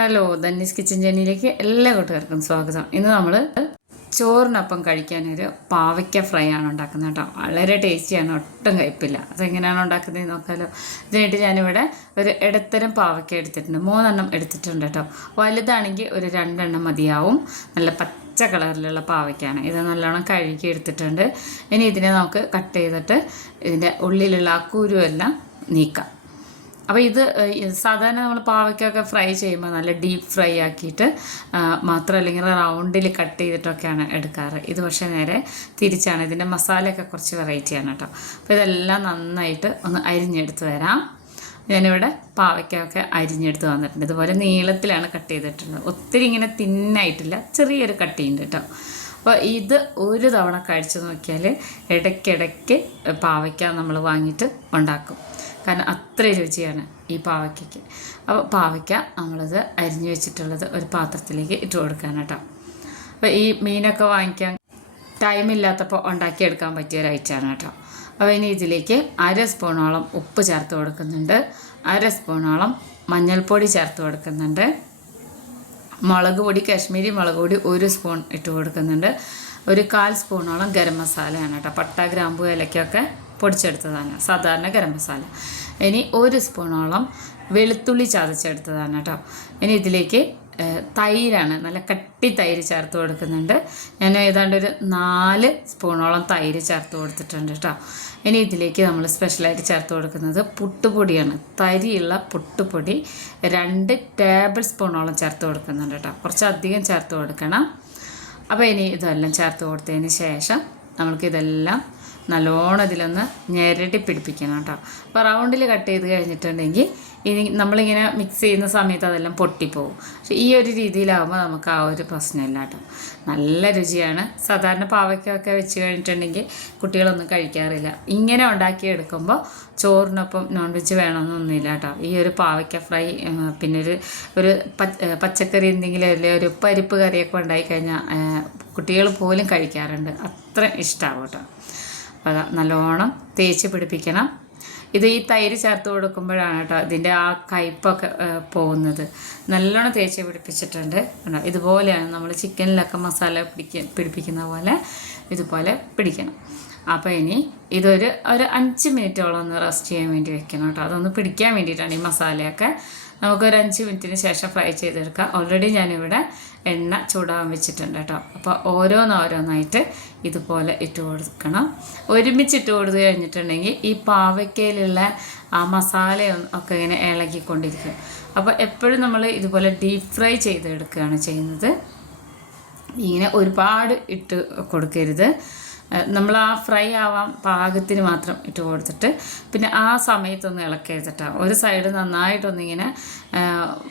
Hello ധന്യസ് kitchen ജേണിയിലേക്ക് എല്ലാ കൂട്ടുകാർക്കും സ്വാഗതം. ഇന്ന് നമ്മൾ ചോറിനൊപ്പം കഴിക്കാനൊരു പാവയ്ക്ക ഫ്രൈ ആണ് ഉണ്ടാക്കുന്നത് കേട്ടോ. വളരെ ടേസ്റ്റിയാണ് ഒട്ടും കഴിപ്പില്ല അതെങ്ങനെയാണ് ഉണ്ടാക്കുന്നത് നോക്കാലോ. ഇതിനായിട്ട് ഞാനിവിടെ ഒരു ഇടത്തരം പാവയ്ക്ക എടുത്തിട്ടുണ്ട്. മൂന്നെണ്ണം എടുത്തിട്ടുണ്ട് കേട്ടോ. വലുതാണെങ്കിൽ ഒരു രണ്ടെണ്ണം മതിയാവും. നല്ല പച്ച കളറിലുള്ള പാവയ്ക്കാണ്. ഇത് നല്ലോണം കഴുകി എടുത്തിട്ടുണ്ട്. ഇനി ഇതിനെ നമുക്ക് കട്ട് ചെയ്തിട്ട് ഇതിന്റെ ഉള്ളിലുള്ള ആ കുരുവെല്ലാം നീക്കാം. അപ്പോൾ ഇത് സാധാരണ നമ്മൾ പാവയ്ക്കൊക്കെ ഫ്രൈ ചെയ്യുമ്പോൾ നല്ല ഡീപ്പ് ഫ്രൈ ആക്കിയിട്ട് മാത്രം അല്ലെങ്കിൽ റൗണ്ടിൽ കട്ട് ചെയ്തിട്ടൊക്കെയാണ് എടുക്കാറ്. ഇത് പക്ഷേ നേരെ തിരിച്ചാണ്. ഇതിന്റെ മസാലയൊക്കെ കുറച്ച് വെറൈറ്റിയാണ് കേട്ടോ. അപ്പോൾ ഇതെല്ലാം നന്നായിട്ട് ഒന്ന് അരിഞ്ഞെടുത്ത് വരാം. ഞാനിവിടെ പാവയ്ക്കൊക്കെ അരിഞ്ഞെടുത്ത് വന്നിട്ടുണ്ട്. ഇതുപോലെ നീളത്തിലാണ് കട്ട് ചെയ്തിട്ടുള്ളത്. ഒത്തിരി ഇങ്ങനെ തിന്നായിട്ടില്ല. ചെറിയൊരു കട്ടിയുണ്ട് കേട്ടോ. അപ്പോൾ ഇത് ഒരു തവണ കഴിച്ചു നോക്കിയാൽ ഇടയ്ക്കിടയ്ക്ക് പാവയ്ക്ക നമ്മൾ വാങ്ങിയിട്ട് ഉണ്ടാക്കും. കാരണം അത്ര രുചിയാണ് ഈ പാവയ്ക്കയ്ക്ക്. അപ്പോൾ പാവയ്ക്ക നമ്മളത് അരിഞ്ഞു വെച്ചിട്ടുള്ളത് ഒരു പാത്രത്തിലേക്ക് ഇട്ട് കൊടുക്കാൻ കേട്ടോ. അപ്പോൾ ഈ മീനൊക്കെ വാങ്ങിക്കാൻ ടൈമില്ലാത്തപ്പോൾ ഉണ്ടാക്കിയെടുക്കാൻ പറ്റിയ ഒരു ഐറ്റമാണ് കേട്ടോ. അപ്പോൾ ഇനി ഇതിലേക്ക് അര സ്പൂണോളം ഉപ്പ് ചേർത്ത് കൊടുക്കുന്നുണ്ട്. അര സ്പൂണോളം മഞ്ഞൾപ്പൊടി ചേർത്ത് കൊടുക്കുന്നുണ്ട്. മുളക് പൊടി കാശ്മീരി മുളക് പൊടി ഒരു സ്പൂൺ ഇട്ട് കൊടുക്കുന്നുണ്ട്. ഒരു കാൽ സ്പൂണോളം ഗരം മസാലയാണ് കേട്ടോ. പട്ട ഗ്രാമ്പു ഇലക്കൊക്കെ പൊടിച്ചെടുത്തതാണ്. സാധാരണ ഗരം മസാല. ഇനി ഒരു സ്പൂണോളം വെളുത്തുള്ളി ചതച്ചെടുത്തതാണ് കേട്ടോ. ഇനി ഇതിലേക്ക് തൈരാണ്. നല്ല കട്ടി തൈര് ചേർത്ത് കൊടുക്കുന്നുണ്ട്. ഞാൻ ഏതാണ്ട് ഒരു നാല് സ്പൂണോളം തൈര് ചേർത്ത് കൊടുത്തിട്ടുണ്ട് കേട്ടോ. ഇനി ഇതിലേക്ക് നമ്മൾ സ്പെഷ്യലായിട്ട് ചേർത്ത് കൊടുക്കുന്നത് പുട്ടുപൊടിയാണ്. തരിയുള്ള പുട്ടുപൊടി രണ്ട് ടേബിൾ സ്പൂണോളം ചേർത്ത് കൊടുക്കുന്നുണ്ട് കേട്ടോ. കുറച്ചധികം ചേർത്ത് കൊടുക്കണം. അപ്പോൾ ഇനി ഇതെല്ലാം ചേർത്ത് കൊടുത്തതിന് ശേഷം നമുക്കിതെല്ലാം നല്ലോണം ഇതിലൊന്ന് ഞെരടി പിടിപ്പിക്കണം കേട്ടോ. അപ്പോൾ റൗണ്ടിൽ കട്ട് ചെയ്ത് കഴിഞ്ഞിട്ടുണ്ടെങ്കിൽ ഇനി നമ്മളിങ്ങനെ മിക്സ് ചെയ്യുന്ന സമയത്ത് അതെല്ലാം പൊട്ടിപ്പോവും. പക്ഷെ ഈ ഒരു രീതിയിലാവുമ്പോൾ നമുക്ക് ആ ഒരു പ്രശ്നമില്ല കേട്ടോ. നല്ല രുചിയാണ്. സാധാരണ പാവയ്ക്കൊക്കെ വെച്ച് കഴിഞ്ഞിട്ടുണ്ടെങ്കിൽ കുട്ടികളൊന്നും കഴിക്കാറില്ല. ഇങ്ങനെ ഉണ്ടാക്കിയെടുക്കുമ്പോൾ ചോറിനൊപ്പം നോൺ വെജ് വേണമെന്നൊന്നുമില്ല കേട്ടോ. ഈ ഒരു പാവയ്ക്ക ഫ്രൈ പിന്നെ ഒരു ഒരു പച്ചക്കറി എന്തെങ്കിലും അല്ലെ ഒരു പരിപ്പ് കറിയൊക്കെ ഉണ്ടായിക്കഴിഞ്ഞാൽ കുട്ടികൾ പോലും കഴിക്കാറുണ്ട്. അത്ര ഇഷ്ടമാവും കേട്ടോ. അപ്പോൾ നല്ലോണം തേച്ച് പിടിപ്പിക്കണം. ഇത് ഈ തൈര് ചേർത്ത് കൊടുക്കുമ്പോഴാണ് കേട്ടോ ഇതിന്റെ ആ കയ്പൊക്കെ പോകുന്നത്. നല്ലോണം തേച്ച് പിടിപ്പിച്ചിട്ടുണ്ട് കണ്ടോ ഇതുപോലെയാണ് നമ്മൾ ചിക്കനിലൊക്കെ മസാല പിടിക്ക പിടിപ്പിക്കുന്ന പോലെ ഇതുപോലെ പിടിക്കണം. അപ്പോൾ ഇനി ഇതൊരു ഒരു അഞ്ച് മിനിറ്റോളം ഒന്ന് റെസ്റ്റ് ചെയ്യാൻ വേണ്ടി വെക്കണം കേട്ടോ. അതൊന്ന് പിടിക്കാൻ വേണ്ടിയിട്ടാണ് ഈ മസാലയൊക്കെ. നമുക്കൊരു അഞ്ച് മിനിറ്റിന് ശേഷം ഫ്രൈ ചെയ്തെടുക്കാം. ഓൾറെഡി ഞാനിവിടെ എണ്ണ ചൂടാവാൻ വെച്ചിട്ടുണ്ട് കേട്ടോ. അപ്പോൾ ഓരോന്നോരോന്നായിട്ട് ഇതുപോലെ ഇട്ട് കൊടുക്കണം. ഒരുമിച്ച് ഇട്ട് കൊടുത്തു കഴിഞ്ഞിട്ടുണ്ടെങ്കിൽ ഈ പാവയ്ക്കയിലുള്ള ആ മസാല ഒക്കെ ഇങ്ങനെ ഇളകിക്കൊണ്ടിരിക്കും. അപ്പോൾ എപ്പോഴും നമ്മൾ ഇതുപോലെ ഡീപ് ഫ്രൈ ചെയ്തെടുക്കുകയാണ് ചെയ്യുന്നത്. ഇങ്ങനെ ഒരുപാട് ഇട്ട് കൊടുക്കരുത്. നമ്മൾ ആ ഫ്രൈ ആവാൻ പാകത്തിന് മാത്രം ഇട്ട് കൊടുത്തിട്ട് പിന്നെ ആ സമയത്തൊന്ന് ഇളക്കി ഒരു സൈഡ് നന്നായിട്ടൊന്നിങ്ങനെ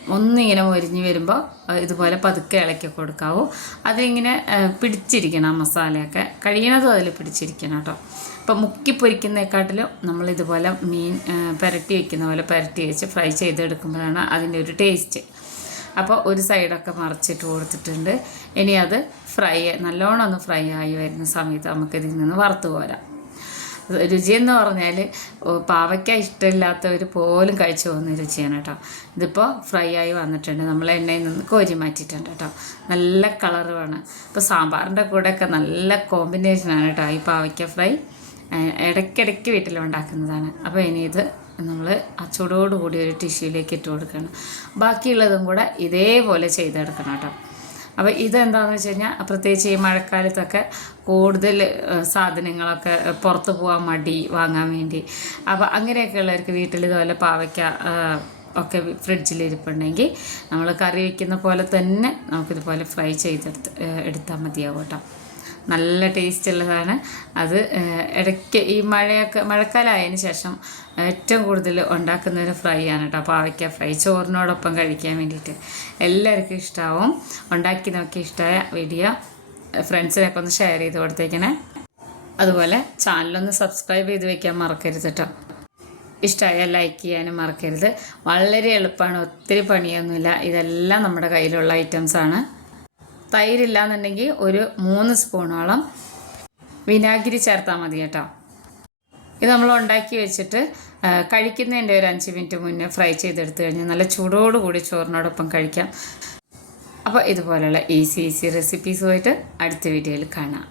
ഒന്നിങ്ങനെ മൊരിഞ്ഞ് വരുമ്പോൾ ഇതുപോലെ പതുക്കെ ഇളക്കി കൊടുക്കാവൂ. അതിങ്ങനെ പിടിച്ചിരിക്കണം മസാലയൊക്കെ. കഴിയണതും അതിൽ പിടിച്ചിരിക്കണം കേട്ടോ അപ്പോൾ മുക്കി പൊരിക്കുന്നതിനെക്കാട്ടിലും നമ്മൾ ഇതുപോലെ മീൻ പുരട്ടി വെക്കുന്ന പോലെ പുരട്ടി വെച്ച് ഫ്രൈ ചെയ്തെടുക്കുമ്പോഴാണ് അതിന്റെ ഒരു ടേസ്റ്റ് അപ്പോൾ ഒരു സൈഡൊക്കെ മറിച്ചിട്ട് കൊടുത്തിട്ടുണ്ട്. ഇനി അത് ഫ്രൈ നല്ലോണം ഒന്ന് ഫ്രൈ ആയി വരുന്ന സമയത്ത് നമുക്കിതിൽ നിന്ന് വറുത്ത് പോരാം രുചി എന്ന് പറഞ്ഞാൽ പാവയ്ക്ക ഇഷ്ടമില്ലാത്തവർ പോലും കഴിച്ചു പോകുന്ന രുചിയാണ് കേട്ടോ. ഇതിപ്പോൾ ഫ്രൈ ആയി വന്നിട്ടുണ്ട്. നമ്മൾ എണ്ണയിൽ നിന്ന് കോരി മാറ്റിയിട്ടുണ്ട് കേട്ടോ. നല്ല കളറ് വേണം. ഇപ്പോൾ സാമ്പാറിന്റെ കൂടെയൊക്കെ നല്ല കോമ്പിനേഷനാണ് കേട്ടോ ഈ പാവയ്ക്ക ഫ്രൈ. ഇടയ്ക്കിടയ്ക്ക് വീട്ടിൽ ഉണ്ടാക്കുന്നതാണ്. അപ്പോൾ ഇനി ഇത് നമ്മൾ ചൂടോടുകൂടി ഒരു ടിഷ്യൂലേക്ക് ഇട്ട് കൊടുക്കണം. ബാക്കിയുള്ളതും കൂടെ ഇതേപോലെ ചെയ്തെടുക്കണം കേട്ടോ. അപ്പോൾ ഇതെന്താണെന്ന് വെച്ച് കഴിഞ്ഞാൽ പ്രത്യേകിച്ച് ഈ മഴക്കാലത്തൊക്കെ കൂടുതൽ സാധനങ്ങളൊക്കെ പുറത്ത് പോകാൻ മടി വാങ്ങാൻ വേണ്ടി. അപ്പോൾ അങ്ങനെയൊക്കെ ഉള്ളവർക്ക് വീട്ടിൽ ഇതുപോലെ പാവയ്ക്ക ഒക്കെ ഫ്രിഡ്ജിൽ ഇരിപ്പുണ്ടെങ്കിൽ നമ്മൾ കറി വയ്ക്കുന്ന പോലെ തന്നെ നമുക്കിതുപോലെ ഫ്രൈ ചെയ്തെടുത്ത് എടുത്താൽ മതിയാവും കേട്ടോ. നല്ല ടേസ്റ്റ് ഉള്ളതാണ് അത് ഇടയ്ക്ക് ഈ മഴയൊക്കെ മഴക്കാലമായതിന് ശേഷം ഏറ്റവും കൂടുതൽ ഉണ്ടാക്കുന്ന ഒരു ഫ്രൈ ആണ് കേട്ടോ. പാവയ്ക്ക ഫ്രൈ. ചോറിനോടൊപ്പം കഴിക്കാൻ വേണ്ടിയിട്ട് എല്ലാവർക്കും ഇഷ്ടമാവും ഉണ്ടാക്കി നോക്കി ഇഷ്ടമായ വീഡിയോ ഫ്രണ്ട്സിനൊക്കെ ഒന്ന് ഷെയർ ചെയ്ത് കൊടുത്തേക്കണേ. അതുപോലെ ചാനലൊന്ന് സബ്സ്ക്രൈബ് ചെയ്ത് വെക്കാൻ മറക്കരുത് കേട്ടോ. ഇഷ്ടമായാൽ ലൈക്ക് ചെയ്യാനും മറക്കരുത്. വളരെ എളുപ്പമാണ്. ഒത്തിരി പണിയൊന്നുമില്ല. ഇതെല്ലാം നമ്മുടെ കയ്യിലുള്ള ഐറ്റംസാണ് തൈരില്ല എന്നുണ്ടെങ്കിൽ ഒരു മൂന്ന് സ്പൂണോളം വിനാഗിരി ചേർത്താൽ മതി കേട്ടോ. ഇത് നമ്മൾ ഉണ്ടാക്കി വെച്ചിട്ട് കഴിക്കുന്നതിന്റെ ഒരു അഞ്ച് മിനിറ്റ് മുന്നേ ഫ്രൈ ചെയ്തെടുത്ത് കഴിഞ്ഞാൽ നല്ല ചൂടോടുകൂടി ചോറിനോടൊപ്പം കഴിക്കാം. അപ്പോൾ ഇതുപോലെയുള്ള ഈസി ഈസി റെസിപ്പീസുമായിട്ട് അടുത്ത വീഡിയോയിൽ കാണാം.